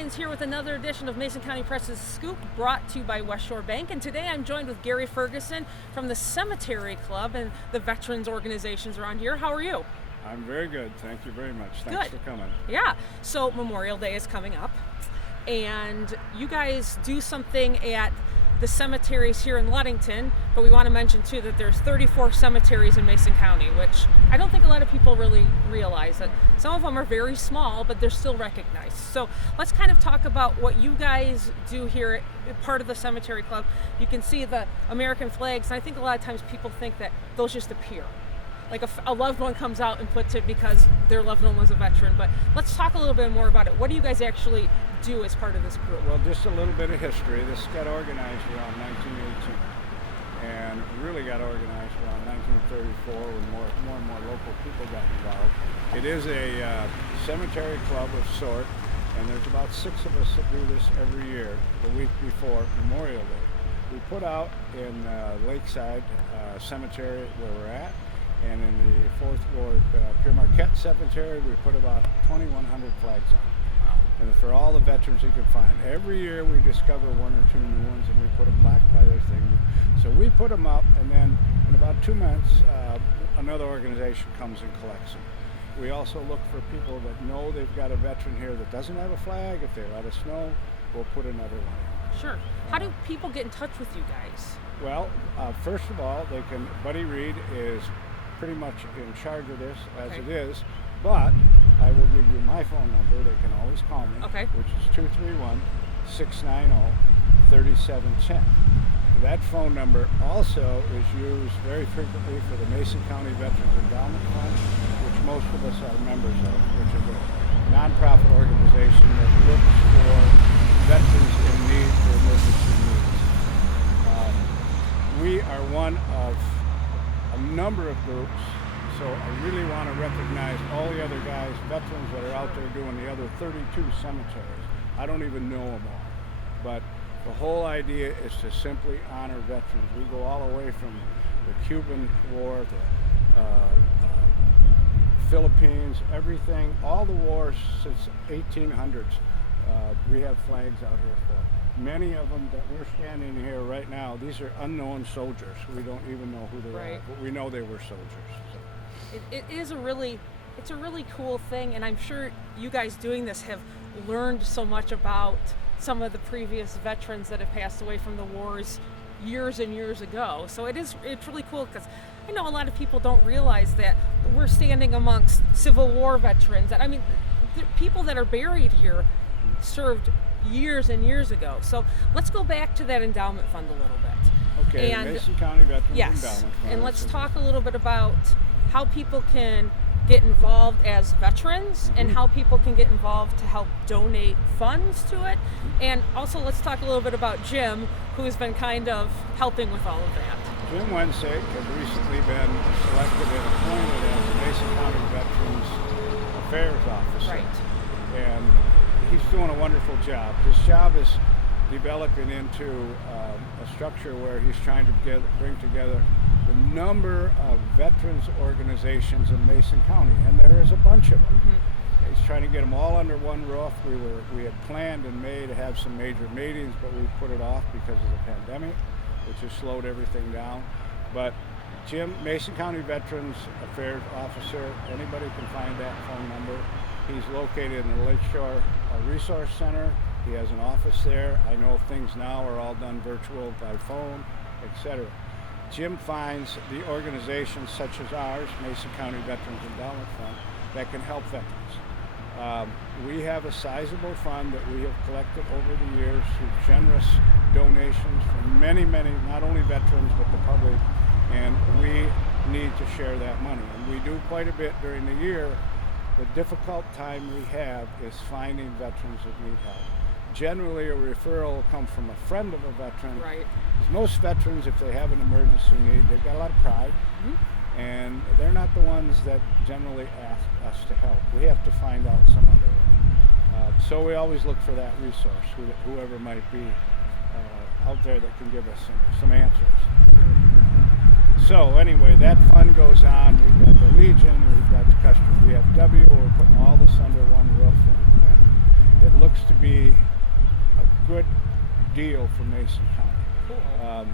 Krieger-Watkins here with another edition of Mason County Press's Scoop, brought to you by West Shore Bank. And today I'm joined with Gary Ferguson from the Cemetery Club and the veterans organizations around here. How are you? I'm very good. Thank you very much. Thanks for coming. Yeah. So Memorial Day is coming up, and you guys do something at the cemeteries here in Ludington, but we want to mention too that there's 34 cemeteries in Mason County, which I don't think a lot of people really realize. That some of them are very small, but they're still recognized. So let's kind of talk about what you guys do here at part of the Cemetery Club. You can see the American flags, and I think a lot of times people think that those just appear. Like a loved one comes out and puts it because their loved one was a veteran. But let's talk a little bit more about it. What do you guys actually do as part of this group? Well, just a little bit of history. This got organized around 1918 and really got organized around 1934 when more and more local people got involved. It is a cemetery club of sort, and there's about 6 of us that do this every year, the week before Memorial Day. We put out in Lakeside Cemetery where we're at, and in the 4th Ward Pere Marquette Cemetery, we put about 2,100 flags on. Wow. And for all the veterans you could find. Every year we discover 1 or 2 new ones, and we put a plaque by their thing. So we put them up, and then in about 2 months, another organization comes and collects them. We also look for people that know they've got a veteran here that doesn't have a flag. If they let us know, we'll put another one in. Sure. How do people get in touch with you guys? Well, first of all, Buddy Reed is pretty much in charge of this as it is, but I will give you my phone number. They can always call me, which is 231-690-3710. That phone number also is used very frequently for the Mason County Veterans Endowment Fund, which most of us are members of, which is a nonprofit organization that looks for veterans in need for emergency needs. We are one of a number of groups, so I really want to recognize all the other guys, veterans that are out there doing the other 32 cemeteries. I don't even know them all, but the whole idea is to simply honor veterans. We go all the way from the Cuban War, the Philippines, everything, all the wars since 1800s. We have flags out here for. Many of them that we're standing here right now, these are unknown soldiers. We don't even know who they are, but we know they were soldiers. So. It's a really cool thing, and I'm sure you guys doing this have learned so much about some of the previous veterans that have passed away from the wars years and years ago. So it's really cool, because I know a lot of people don't realize that we're standing amongst Civil War veterans. I mean, the people that are buried here served years and years ago. So let's go back to that endowment fund a little bit. Okay, and Mason County Veterans Endowment Fund. And let's talk a little bit about how people can get involved as veterans and how people can get involved to help donate funds to it. And also let's talk a little bit about Jim, who's been kind of helping with all of that. Jim Wednesday has recently been selected and appointed as the Mason County Veterans Affairs Officer. Right. And he's doing a wonderful job. His job is developing into a structure where he's trying to bring together the number of veterans organizations in Mason County, and there is a bunch of them. He's trying to get them all under one roof. We had planned in May to have some major meetings, but we put it off because of the pandemic, which has slowed everything down. But Jim, Mason County Veterans Affairs Officer, anybody can find that phone number. He's located in the Lakeshore Resource Center. He has an office there. I know things now are all done virtual by phone, etc. Jim finds the organizations such as ours, Mason County Veterans Endowment Fund, that can help veterans. We have a sizable fund that we have collected over the years through generous donations from many, not only veterans, but the public, and we need to share that money. And we do quite a bit during the year. The difficult time we have is finding veterans that need help. Generally, a referral will come from a friend of a veteran. Right. Most veterans, if they have an emergency need, they've got a lot of pride, and they're not the ones that generally ask us to help. We have to find out some other way. So we always look for that resource, whoever might be out there that can give us some answers. So anyway, that fund goes on. We've got the Legion, we've got the Custer VFW. We're putting all this under one roof, and it looks to be a good deal for Mason County. Cool.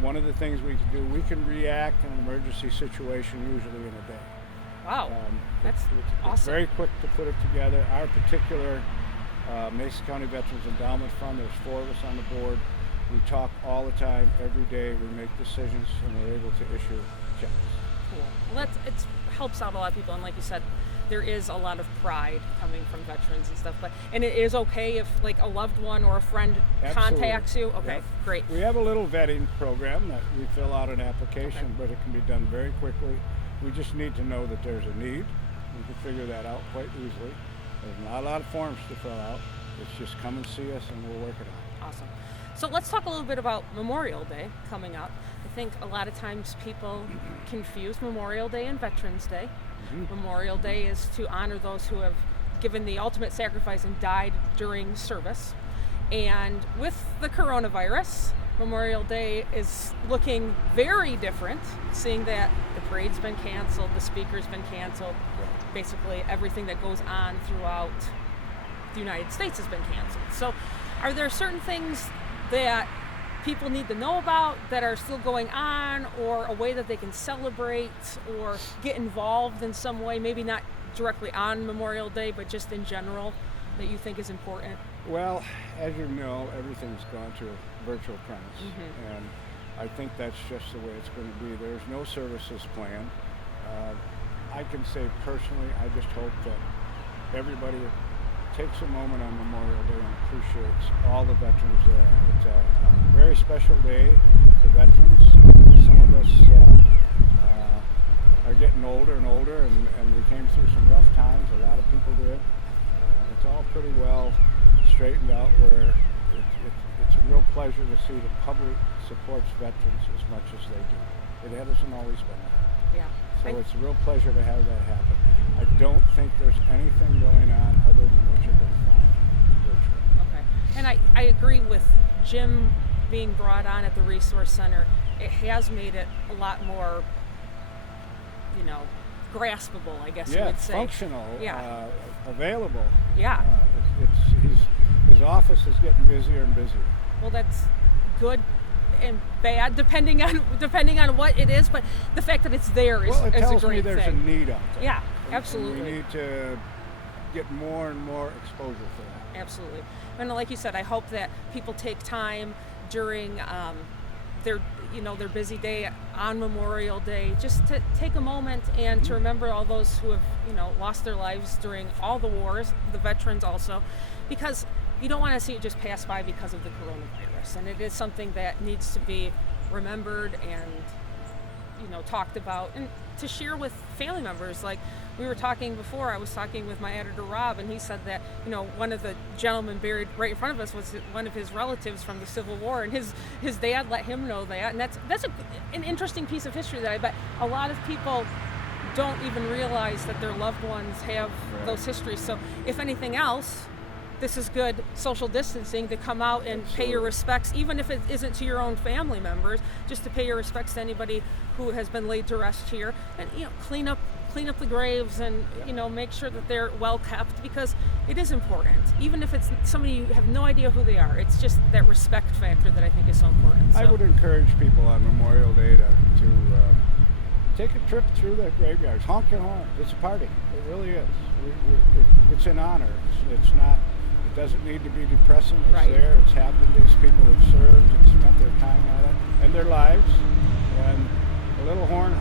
One of the things we can do, we can react in an emergency situation usually in a day. Wow, that's awesome. It's very quick to put it together. Our particular Mason County Veterans Endowment Fund, there's 4 of us on the board. We talk all the time, every day. We make decisions, and we're able to issue checks. Cool. Well, it helps out a lot of people, and like you said, there is a lot of pride coming from veterans and stuff. And it is okay if like a loved one or a friend contacts you. Okay, yep. Great. We have a little vetting program that we fill out an application, but it can be done very quickly. We just need to know that there's a need. We can figure that out quite easily. There's not a lot of forms to fill out. It's just come and see us, and we'll work it out. Awesome. So let's talk a little bit about Memorial Day coming up. I think a lot of times people confuse Memorial Day and Veterans Day. Mm-hmm. Memorial Day is to honor those who have given the ultimate sacrifice and died during service. And with the coronavirus, Memorial Day is looking very different, seeing that the parade's been canceled, the speaker's been canceled, basically everything that goes on throughout the United States has been canceled. So are there certain things that people need to know about that are still going on, or a way that they can celebrate or get involved in some way, maybe not directly on Memorial Day, but just in general, that you think is important? Well, as you know, everything's gone to a virtual premise, Mm-hmm. and I think that's just the way it's going to be. There's no services planned. I can say personally, I just hope that everybody takes a moment on Memorial Day and appreciates all the veterans there. It's a very special day to veterans. Some of us are getting older and older, and we came through some rough times. A lot of people did. It's all pretty well straightened out where it's a real pleasure to see the public supports veterans as much as they do. It hasn't always been that. Yeah. So it's a real pleasure to have that happen. I don't think there's anything going on other than what you're going to find virtually. Okay. And I agree with Jim being brought on at the Resource Center. It has made it a lot more, graspable, I guess you would say. Functional, Yeah. available. Yeah. His office is getting busier and busier. Well, that's good and bad depending on what it is, but the fact that it's there is, well, it is tells a great me there's thing. a need out there. Yeah, And absolutely. we need to get more and more exposure for that. Absolutely. And like you said, I hope that people take time during their busy day on Memorial Day just to take a moment and to remember all those who have lost their lives during all the wars, the veterans also, because you don't want to see it just pass by because of the coronavirus. And it is something that needs to be remembered and talked about, and to share with family members. Like we were talking before, I was talking with my editor Rob, and he said that one of the gentlemen buried right in front of us was one of his relatives from the Civil War, and his dad let him know that, and that's an interesting piece of history that I bet a lot of people don't even realize that their loved ones have those histories. So if anything else, this is good social distancing to come out and pay your respects, even if it isn't to your own family members, just to pay your respects to anybody who has been laid to rest here, and clean up the graves, and make sure that they're well kept, because it is important. Even if it's somebody you have no idea who they are, it's just that respect factor that I think is so important. So. I would encourage people on Memorial Day to take a trip through the graveyards. Honk your horns. It's a party. It really is. It's an honor. It's not. It doesn't need to be depressing. It's Right. there. It's happened. These people have served and spent their time on it and their lives. And a little horn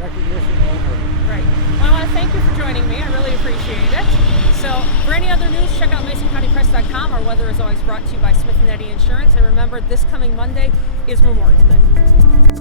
recognition won't hurt. Right. Well, I want to thank you for joining me. I really appreciate it. So for any other news, check out MasonCountyPress.com. Our weather is always brought to you by Smith & Eddy Insurance. And remember, this coming Monday is Memorial Day.